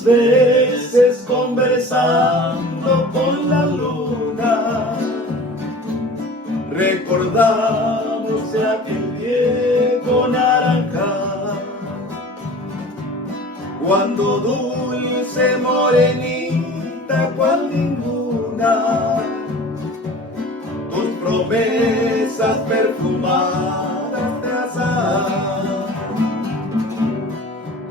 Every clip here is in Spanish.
Muchas veces conversando con la luna, recordamos de aquel viejo naranja, cuando dulce morenita cual ninguna, tus promesas perfumadas de azahar.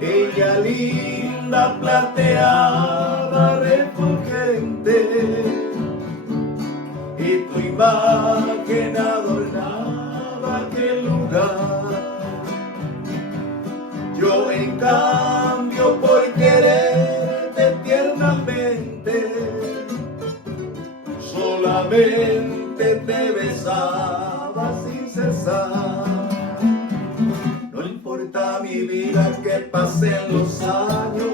Ella linda, plateada, refulgente, y tu imagen adornaba aquel lugar. Yo en cambio por quererte tiernamente, solamente te besaba sin cesar. No importa mi vida que pasen los años,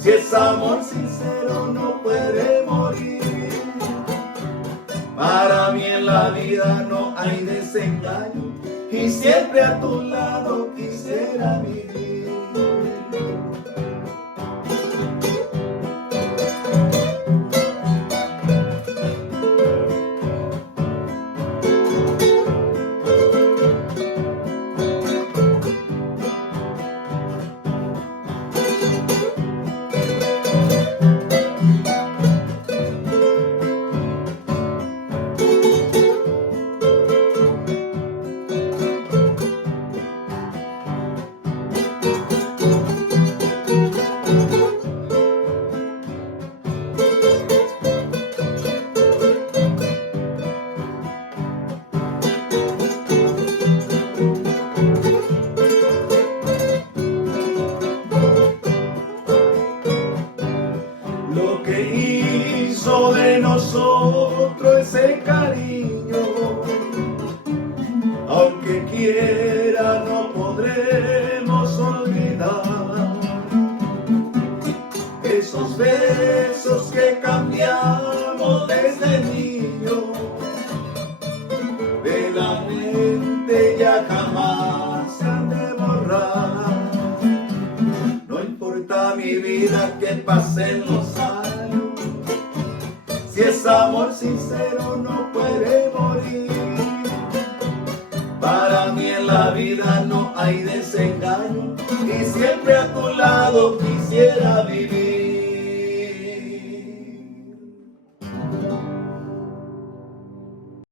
si es amor sincero no puede morir. Para mí en la vida no hay desengaño, y siempre a tu lado quisiera vivir. Lo que hizo de nosotros ese cariño, aunque quiera no podremos olvidar. Esos besos que cambiamos desde niño, de la mente ya jamás se han de borrar. No importa mi vida que pasen los años, si es amor sincero no puede morir. Para mí en la vida no hay desengaño, y siempre a tu lado quisiera vivir.